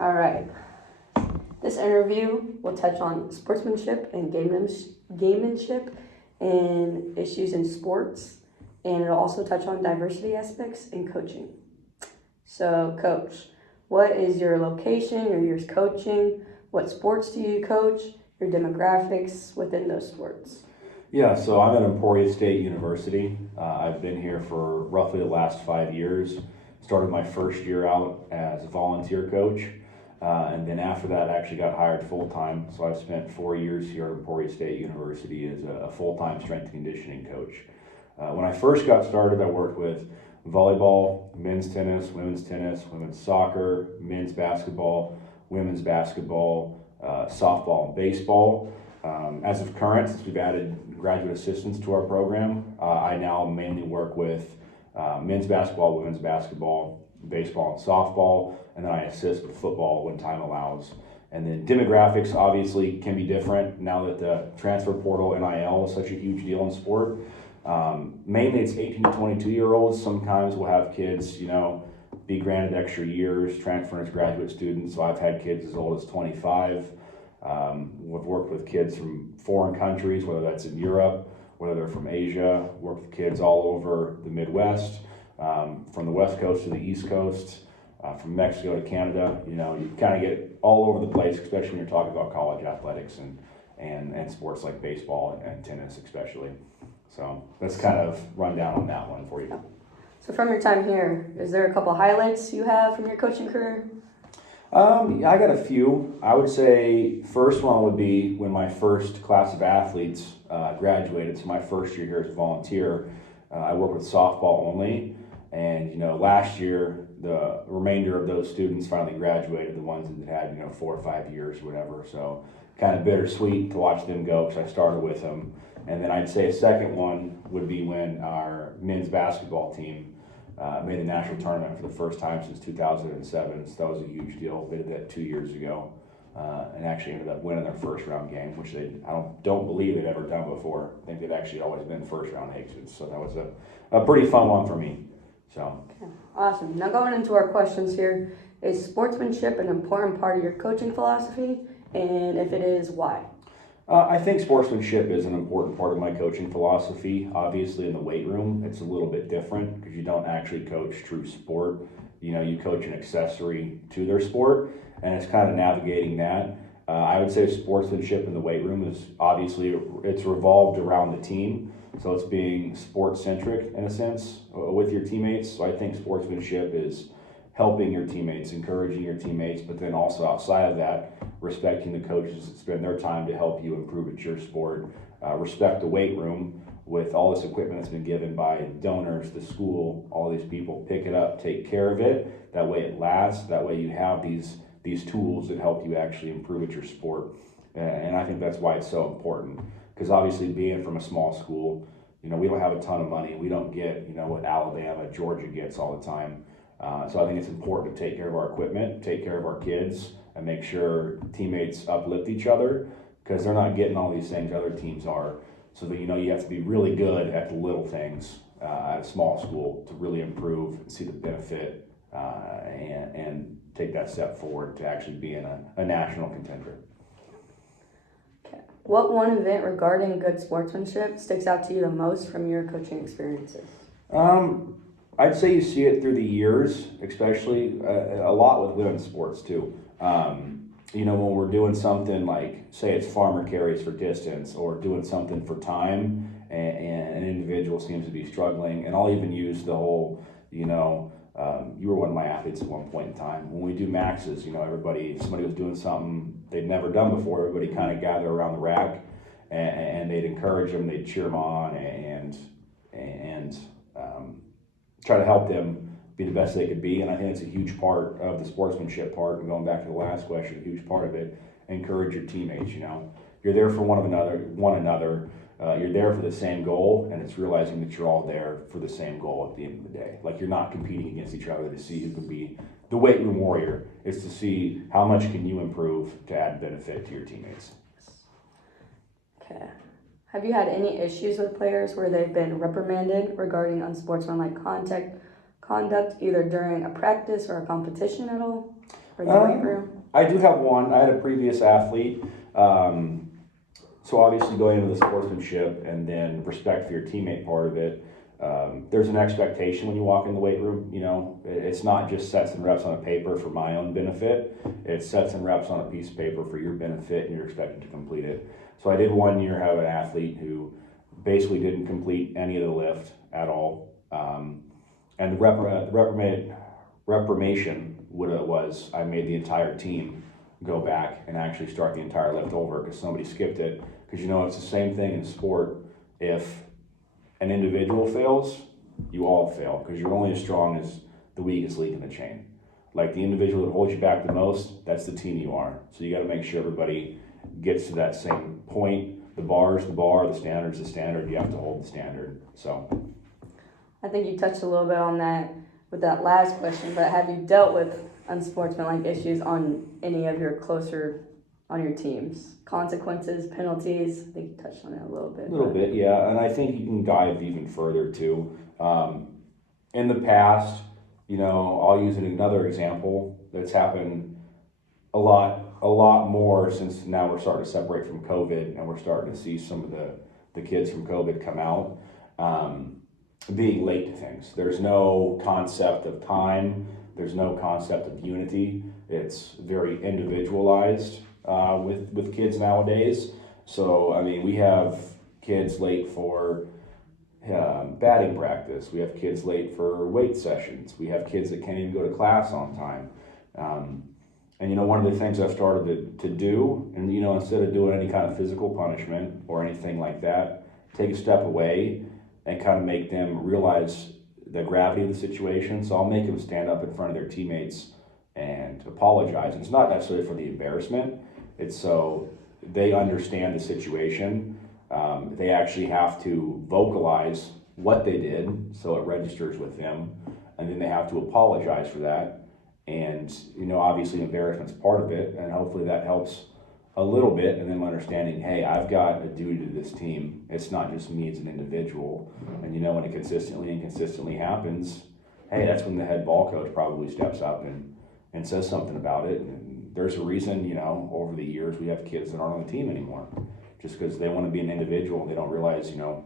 All right. This interview will touch on sportsmanship and gamemanship and issues in sports, and it'll also touch on diversity aspects in coaching. So, Coach, what is your location, your years coaching? What sports do you coach? Your demographics within those sports? Yeah, so I'm at Emporia State University. I've been here for roughly the last 5 years. Started my first year out as a volunteer coach, and then after that, I actually got hired full time. So I've spent 4 years here at Emporia State University as a full time strength and conditioning coach. When I first got started, I worked with volleyball, men's tennis, women's soccer, men's basketball, women's basketball, softball, and baseball. As of current, since we've added graduate assistants to our program, I now mainly work with men's basketball, women's basketball, baseball, and softball, and then I assist with football when time allows. And then demographics obviously can be different now that the transfer portal NIL is such a huge deal in sport. Mainly it's 18 to 22-year-olds. Sometimes we'll have kids, be granted extra years, transferring as graduate students. So I've had kids as old as 25. We've worked with kids from foreign countries, whether that's in Europe, whether they're from Asia, worked with kids all over the Midwest, from the West Coast to the East Coast, from Mexico to Canada. You kind of get all over the place, especially when you're talking about college athletics and sports like baseball and tennis especially. So that's kind of rundown on that one for you. So from your time here, is there a couple highlights you have from your coaching career? I got a few. I would say first one would be when my first class of athletes graduated. So my first year here as a volunteer, I worked with softball only. And, last year, the remainder of those students finally graduated, the ones that had, 4 or 5 years or whatever. So kind of bittersweet to watch them go because I started with them. And then I'd say a second one would be when our men's basketball team made the national tournament for the first time since 2007. So that was a huge deal. They did that 2 years ago and actually ended up winning their first round game, which I don't believe they'd ever done before. I think they'd actually always been first round exits. So that was a pretty fun one for me. So. Okay. Awesome. Now going into our questions here, is sportsmanship an important part of your coaching philosophy? And if it is, why? I think sportsmanship is an important part of my coaching philosophy. Obviously, in the weight room, it's a little bit different because you don't actually coach true sport. You coach an accessory to their sport, and it's kind of navigating that. I would say sportsmanship in the weight room is obviously it's revolved around the team, so it's being sport-centric in a sense with your teammates. So I think sportsmanship is helping your teammates, encouraging your teammates, but then also outside of that, respecting the coaches that spend their time to help you improve at your sport. Respect the weight room with all this equipment that's been given by donors, the school, all these people. Pick it up, take care of it. That way it lasts. That way you have these tools that help you actually improve at your sport. And I think that's why it's so important. Because obviously being from a small school, we don't have a ton of money. We don't get, what Alabama, Georgia gets all the time. So I think it's important to take care of our equipment, take care of our kids, and make sure teammates uplift each other because they're not getting all these things other teams are. So that you have to be really good at the little things at a small school to really improve and see the benefit and take that step forward to actually being a national contender. Okay. What one event regarding good sportsmanship sticks out to you the most from your coaching experiences? I'd say you see it through the years, especially a lot with women's sports too. When we're doing something like, say it's farmer carries for distance or doing something for time and an individual seems to be struggling, and I'll even use the whole, you were one of my athletes at one point in time. When we do maxes, somebody was doing something they'd never done before, everybody kind of gather around the rack and they'd encourage them, they'd cheer them on and try to help them be the best they could be. And I think it's a huge part of the sportsmanship part. And going back to the last question, a huge part of it, encourage your teammates. You're there for one another. You're there for the same goal, and it's realizing that you're all there for the same goal at the end of the day. Like you're not competing against each other to see who can be the weight room warrior. It's to see how much can you improve to add benefit to your teammates. Okay. Have you had any issues with players where they've been reprimanded regarding unsportsmanlike conduct either during a practice or a competition at all? for the weight room? I do have one. I had a previous athlete. So obviously going into the sportsmanship and then respect for your teammate part of it, there's an expectation when you walk in the weight room. You know, it's not just sets and reps on a paper for my own benefit. It's sets and reps on a piece of paper for your benefit, and you're expected to complete it. So I did 1 year have an athlete who basically didn't complete any of the lift at all. And the reprimation was I made the entire team go back and actually start the entire lift over because somebody skipped it. Because you know, it's the same thing in sport. If an individual fails, you all fail because you're only as strong as the weakest link in the chain. Like the individual that holds you back the most, that's the team you are. So you got to make sure everybody gets to that same point. The bar is the bar, the standard is the standard. You have to hold the standard. So I think you touched a little bit on that with that last question, but have you dealt with unsportsmanlike issues on any of your on your teams? Consequences, penalties? I think you touched on it a little bit. A little bit, yeah. And I think you can dive even further too. In the past, you know, I'll use another example that's happened a lot more since now we're starting to separate from COVID and we're starting to see some of the kids from COVID come out. Being late to things. There's no concept of time. There's no concept of unity. It's very individualized with kids nowadays. So, I mean, we have kids late for batting practice. We have kids late for weight sessions. We have kids that can't even go to class on time. And, you know, one of the things I've started to do, and, you know, instead of doing any kind of physical punishment or anything like that, take a step away and kind of make them realize the gravity of the situation. So I'll make them stand up in front of their teammates and apologize. It's not necessarily for the embarrassment. It's so they understand the situation. They actually have to vocalize what they did so it registers with them. And then they have to apologize for that. And, you know, obviously embarrassment's part of it. And hopefully that helps a little bit, and then understanding, hey, I've got a duty to this team. It's not just me as an individual. And you know, when it consistently happens, hey, that's when the head ball coach probably steps up and says something about it. And there's a reason, you know, over the years we have kids that aren't on the team anymore, just because they want to be an individual. They don't realize, you know,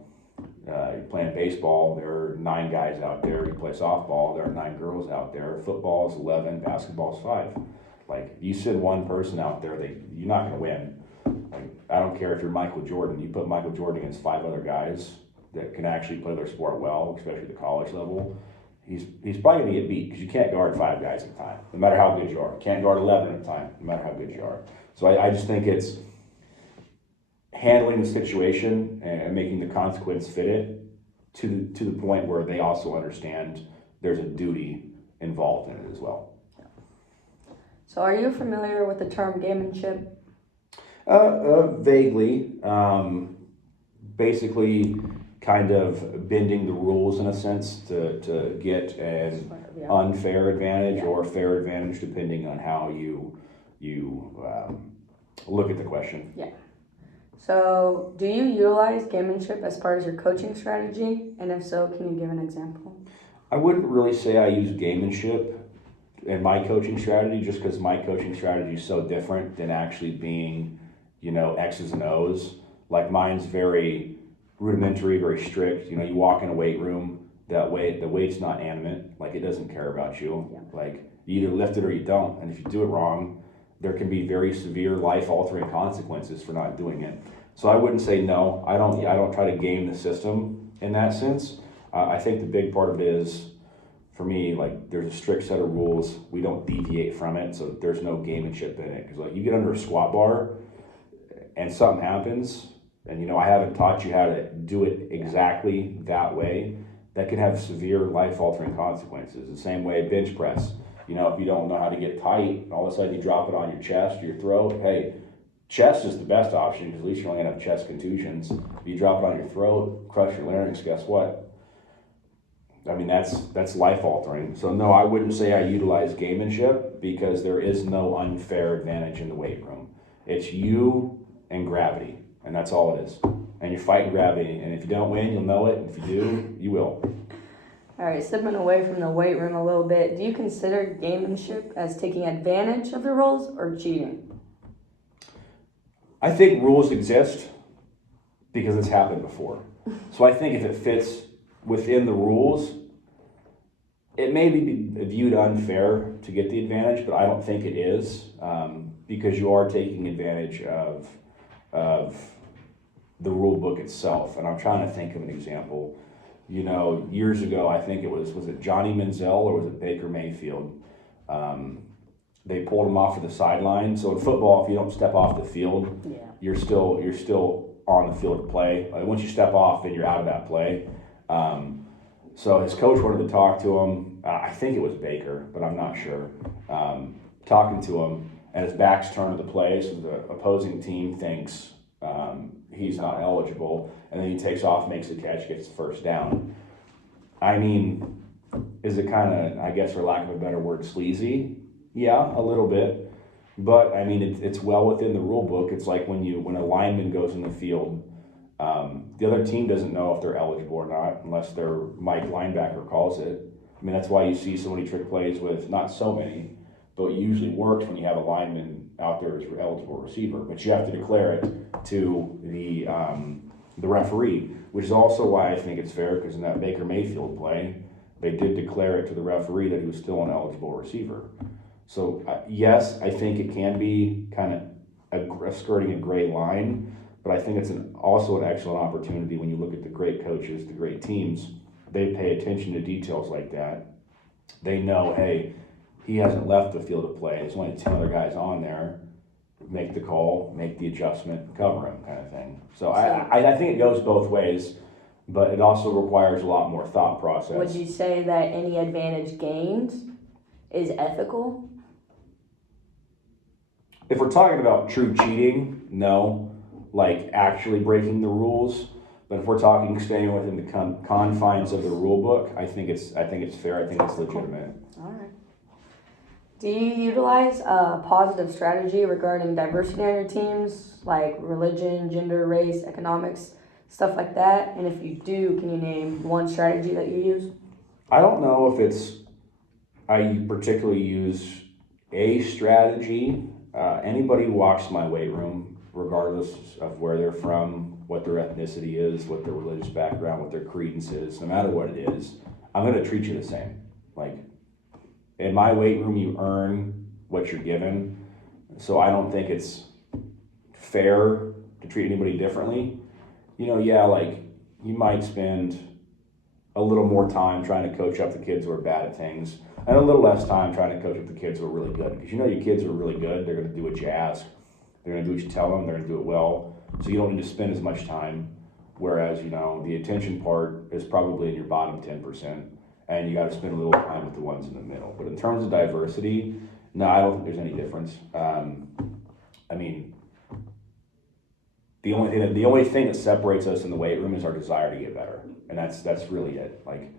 you're playing baseball, there are 9 guys out there. You play softball, there are 9 girls out there. Football is 11, basketball is 5. Like, you send one person out there, you're not going to win. Like, I don't care if you're Michael Jordan. You put Michael Jordan against 5 other guys that can actually play their sport well, especially at the college level. He's probably going to get beat because you can't guard 5 guys at a time, no matter how good you are. You can't guard 11 at a time, no matter how good you are. So I just think it's handling the situation and making the consequence fit it to the point where they also understand there's a duty involved in it as well. So are you familiar with the term gamesmanship? Vaguely. Basically kind of bending the rules in a sense to get an unfair advantage or fair advantage depending on how you look at the question. Yeah. So do you utilize gamesmanship as part of your coaching strategy? And if so, can you give an example? I wouldn't really say I use gamesmanship in my coaching strategy, just because my coaching strategy is so different than actually being, you know, X's and O's. Like, mine's very rudimentary, very strict. You know, you walk in a weight room, the weight's not animate. Like, it doesn't care about you. Yeah. Like, you either lift it or you don't. And if you do it wrong, there can be very severe life-altering consequences for not doing it. So I wouldn't say no. I don't try to game the system in that sense. I think the big part of it is, for me, like, there's a strict set of rules. We don't deviate from it, so there's no gamesmanship in it. Because, like, you get under a squat bar and something happens, and, you know, I haven't taught you how to do it exactly that way, that can have severe life-altering consequences. The same way bench press. You know, if you don't know how to get tight, all of a sudden you drop it on your chest or your throat, hey, chest is the best option because at least you only have chest contusions. If you drop it on your throat, crush your larynx, guess what? I mean, that's life-altering. So no, I wouldn't say I utilize gamesmanship because there is no unfair advantage in the weight room. It's you and gravity, and that's all it is. And you're fighting gravity, and if you don't win, you'll know it, and if you do, you will. All right, stepping away from the weight room a little bit, do you consider gamesmanship as taking advantage of the rules or cheating? I think rules exist because it's happened before. So I think if it fits within the rules, it may be viewed unfair to get the advantage, but I don't think it is, because you are taking advantage of the rule book itself. And I'm trying to think of an example. You know, years ago, I think it was it Johnny Manziel or was it Baker Mayfield? They pulled him off of the sideline. So in football, if you don't step off the field, you're still on the field to play. Once you step off, then you're out of that play. So his coach wanted to talk to him. I think it was Baker, but I'm not sure. Talking to him, and his back's turned to the play, so the opposing team thinks he's not eligible, and then he takes off, makes the catch, gets the first down. I mean, is it kind of, I guess for lack of a better word, sleazy? Yeah, a little bit. But I mean, it's well within the rule book. It's like when a lineman goes in the field, the other team doesn't know if they're eligible or not unless their Mike linebacker calls it. I mean, that's why you see so many trick plays with, not so many, but it usually works when you have a lineman out there as your eligible receiver. But you have to declare it to the referee, which is also why I think it's fair, because in that Baker Mayfield play, they did declare it to the referee that he was still an eligible receiver. So yes, I think it can be kind of skirting a gray line, but I think it's also an excellent opportunity when you look at the great coaches, the great teams. They pay attention to details like that. They know, hey, he hasn't left the field of play. There's only 10 other guys on there. Make the call, make the adjustment, cover him, kind of thing. So I think it goes both ways, but it also requires a lot more thought process. Would you say that any advantage gained is ethical? If we're talking about true cheating, no, like actually breaking the rules. But if we're talking staying within the confines of the rule book, I think it's fair. I think it's legitimate. All right. Do you utilize a positive strategy regarding diversity on your teams, like religion, gender, race, economics, stuff like that? And if you do, can you name one strategy that you use? I don't know if I particularly use a strategy. Anybody who walks my weight room, regardless of where they're from, what their ethnicity is, what their religious background, what their credence is, no matter what it is, I'm going to treat you the same. Like, in my weight room, you earn what you're given. So I don't think it's fair to treat anybody differently. You know, yeah, like, you might spend a little more time trying to coach up the kids who are bad at things, and a little less time trying to coach up the kids who are really good. Because you know your kids are really good, they're going to do what you ask. They're going to do what you tell them, they're going to do it well. So you don't need to spend as much time. Whereas, you know, the attention part is probably in your bottom 10%, and you got to spend a little time with the ones in the middle. But in terms of diversity, no, I don't think there's any difference. I mean, the only thing that separates us in the weight room is our desire to get better, and that's really it. Like,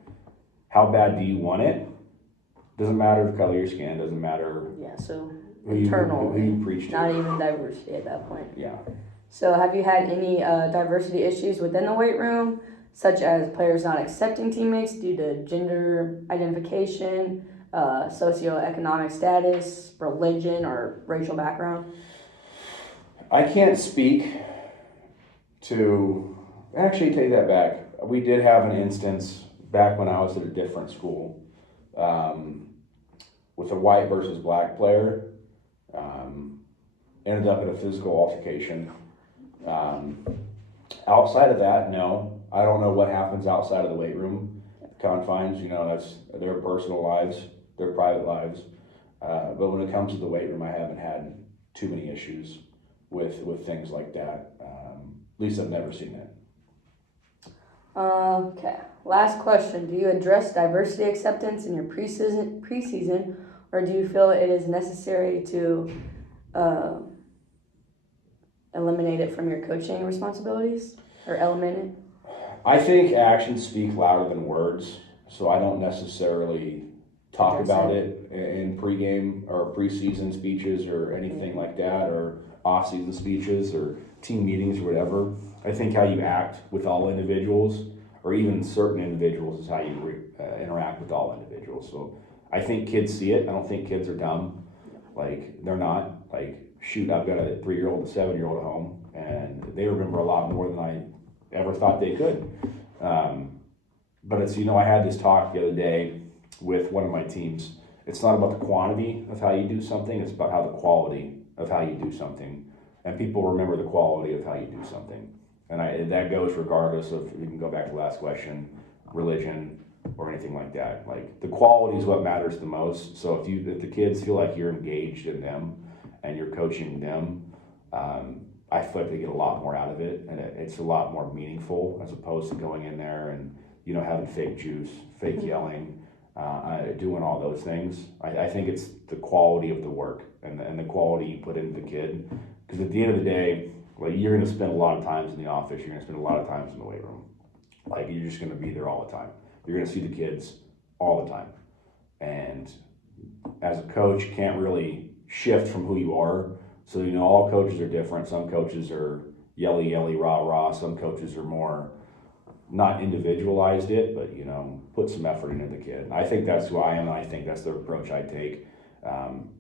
how bad do you want it? Doesn't matter the color of your skin. Doesn't matter. Yeah. So who internal, you preach to. not even diversity at that point. Yeah. So have you had any diversity issues within the weight room, such as players not accepting teammates due to gender identification, socioeconomic status, religion, or racial background? I can't speak to, actually take that back. We did have an instance back when I was at a different school with a white versus black player. Ended up in a physical altercation. Outside of that, no. I don't know what happens outside of the weight room confines. You know, that's their personal lives, their private lives. But when it comes to the weight room, I haven't had too many issues with things like that. At least I've never seen it. Okay. Last question. Do you address diversity acceptance in your preseason, or do you feel it is necessary to eliminate it from your coaching responsibilities, or eliminate it? I think actions speak louder than words, so I don't necessarily talk about it in pregame or preseason speeches or anything like that, or off-season speeches or team meetings or whatever. I think how you act with all individuals or even certain individuals is how you interact with all individuals. So I think kids see it. I don't think kids are dumb. Like, they're not. Like, shoot, I've got a 3-year-old, a 7-year-old at home, and they remember a lot more than I ever thought they could. But it's, I had this talk the other day with one of my teams. It's not about the quantity of how you do something, it's about how the quality of how you do something. And people remember the quality of how you do something. And that goes regardless of, you can go back to the last question, religion or anything like that. Like, the quality is what matters the most. So if the kids feel like you're engaged in them and you're coaching them, I feel like they get a lot more out of it, and it's a lot more meaningful as opposed to going in there and having fake juice, fake yelling, doing all those things. I think it's the quality of the work and the quality you put into the kid. Because at the end of the day, like, you're going to spend a lot of times in the office. You're going to spend a lot of times in the weight room. Like, you're just going to be there all the time. You're going to see the kids all the time. And as a coach, you can't really shift from who you are. So, all coaches are different. Some coaches are yelly, yelly, rah, rah. Some coaches are more, not individualized it, but, put some effort into the kid. I think that's who I am, and I think that's the approach I take.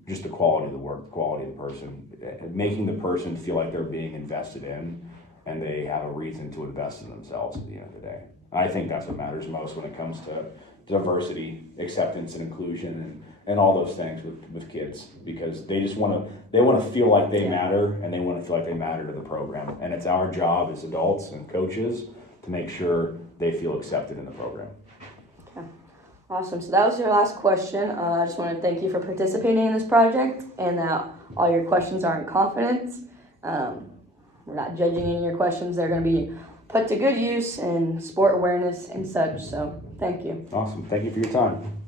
Just the quality of the work, the quality of the person, making the person feel like they're being invested in, and they have a reason to invest in themselves at the end of the day. I think that's what matters most when it comes to diversity, acceptance, and inclusion, and all those things with kids, because they just want to feel like they matter, and they want to feel like they matter to the program. And it's our job as adults and coaches to make sure they feel accepted in the program. Okay. Awesome. So that was your last question. I just want to thank you for participating in this project, and that all your questions are in confidence. We're not judging any of your questions. They're going to be put to good use in sport awareness and such. So thank you. Awesome. Thank you for your time.